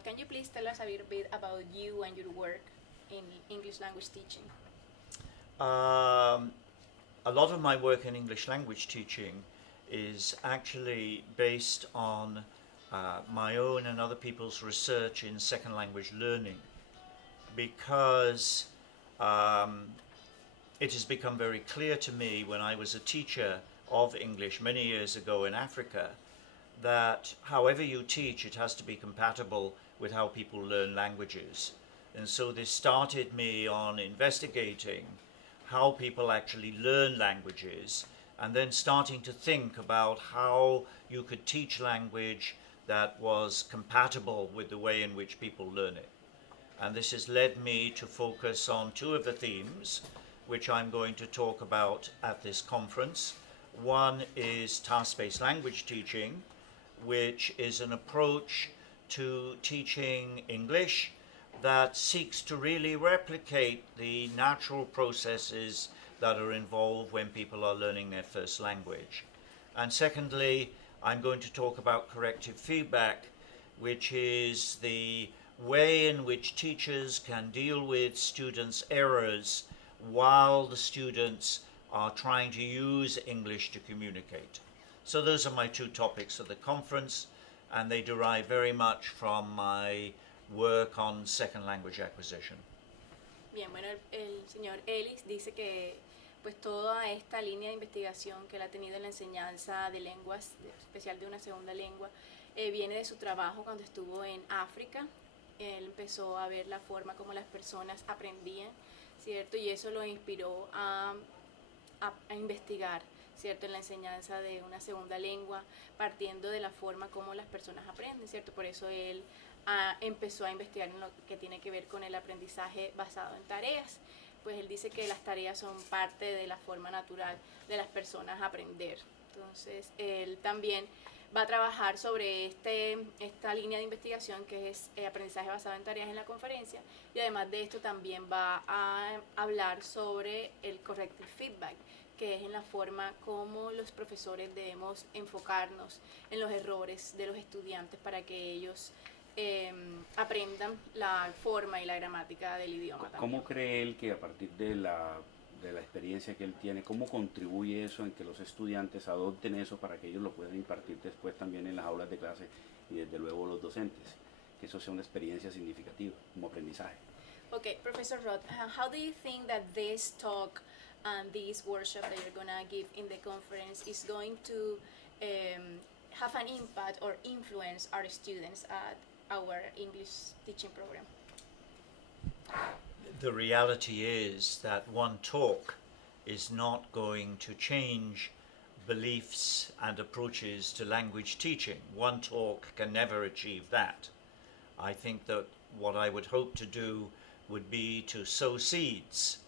Rod, can you please tell us a little bit about you and your work in English language teaching? A lot of my work in English language teaching is actually based on my own and other people's research in second language learning, because it has become very clear to me when I was a teacher of English many years ago in Africa that however you teach, it has to be compatible with how people learn languages. And so this started me on investigating how people actually learn languages, and then starting to think about how you could teach language that was compatible with the way in which people learn it. And this has led me to focus on two of the themes which I'm going to talk about at this conference. One is task-based language teaching, which is an approach to teaching English that seeks to really replicate the natural processes that are involved when people are learning their first language. And secondly, I'm going to talk about corrective feedback, which is the way in which teachers can deal with students' errors while the students are trying to use English to communicate. So those are my two topics of the conference, and they derive very much from my work on second language acquisition. Bien, bueno, el señor Ellis dice que pues toda esta línea de investigación que él ha tenido en la enseñanza de lenguas, especial de una segunda lengua, viene de su trabajo cuando estuvo en África. Él empezó a ver la forma como las personas aprendían, ¿cierto? Y eso lo inspiró a investigar, ¿cierto? En la enseñanza de una segunda lengua, partiendo de la forma como las personas aprenden, ¿cierto? Por eso él empezó a investigar en lo que tiene que ver con el aprendizaje basado en tareas. Pues él dice que las tareas son parte de la forma natural de las personas aprender. Entonces, él también va a trabajar sobre esta línea de investigación que es aprendizaje basado en tareas en la conferencia, y además de esto también va a hablar sobre el corrective feedback, que es en la forma como los profesores debemos enfocarnos en los errores de los estudiantes para que ellos aprendan la forma y la gramática del idioma. ¿Cómo cree él que a partir de la experiencia que él tiene, cómo contribuye eso en que los estudiantes adopten eso para que ellos lo puedan impartir después también en las aulas de clase y desde luego los docentes, que eso sea una experiencia significativa como aprendizaje? Okay, Professor Roth, how do you think that this talk and this workshop that you're going to give in the conference is going to have an impact or influence our students at our English teaching program? The reality is that one talk is not going to change beliefs and approaches to language teaching. One talk can never achieve that. I think that what I would hope to do would be to sow seeds,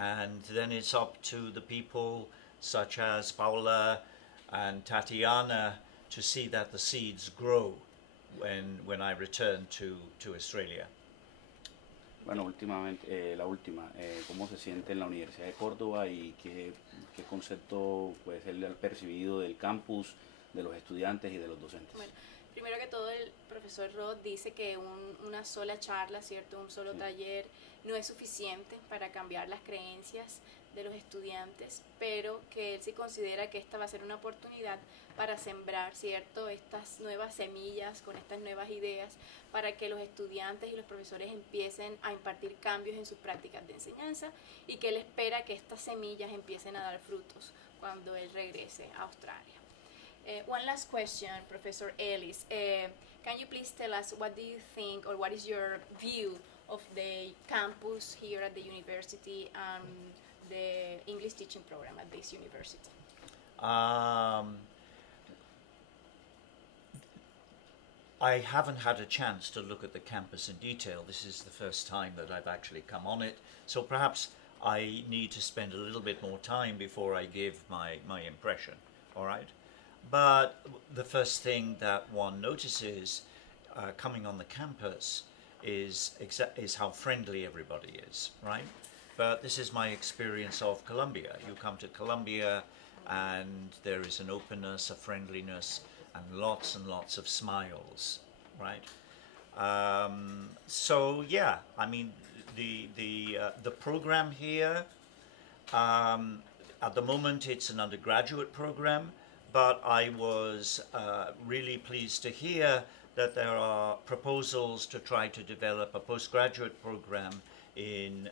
and then it's up to the people such as Paula and Tatiana to see that the seeds grow when I return to Australia. Bueno, últimamente, la última, ¿cómo se siente en la Universidad de Córdoba y qué concepto pues, él ha percibido del campus, de los estudiantes y de los docentes? Bueno, primero que todo, el profesor Roth dice que una sola charla, ¿cierto? Un solo taller no es suficiente para cambiar las creencias de los estudiantes, pero que él sí considera que esta va a ser una oportunidad para sembrar, ¿cierto?, estas nuevas semillas con estas nuevas ideas para que los estudiantes y los profesores empiecen a impartir cambios en sus prácticas de enseñanza, y que él espera que estas semillas empiecen a dar frutos cuando él regrese a Australia. One last question, Professor Ellis. Can you please tell us what do you think, or what is your view of the campus here at the university and the English teaching program at this university? I haven't had a chance to look at the campus in detail. This is the first time that I've actually come on it, so perhaps I need to spend a little bit more time before I give my impression, all right? But the first thing that one notices coming on the campus is how friendly everybody is, right? But this is my experience of Columbia. You come to Columbia and there is an openness, a friendliness, and lots of smiles, right? So yeah, I mean, the program here, at the moment it's an undergraduate program, but I was really pleased to hear that there are proposals to try to develop a postgraduate program in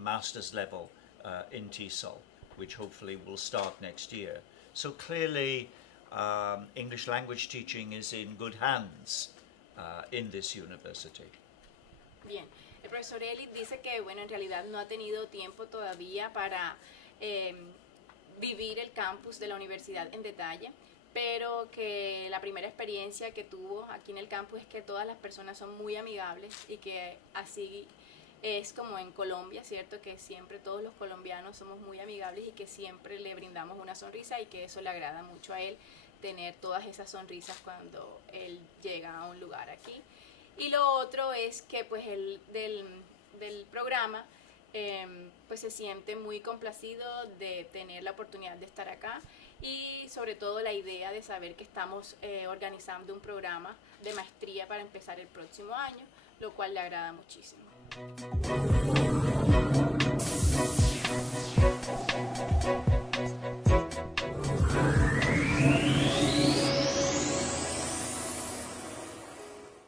master's level in TESOL, which hopefully will start next year. So clearly, English language teaching is in good hands in this university. Bien, el profesor Ellis dice que, bueno, en realidad no ha tenido tiempo todavía para vivir el campus de la universidad en detalle, pero que la primera experiencia que tuvo aquí en el campus es que todas las personas son muy amigables y que así es como en Colombia, ¿cierto? Que siempre todos los colombianos somos muy amigables y que siempre le brindamos una sonrisa y que eso le agrada mucho a él, tener todas esas sonrisas cuando él llega a un lugar aquí. Y lo otro es que pues él del programa pues se siente muy complacido de tener la oportunidad de estar acá y sobre todo la idea de saber que estamos organizando un programa de maestría para empezar el próximo año, lo cual le agrada muchísimo.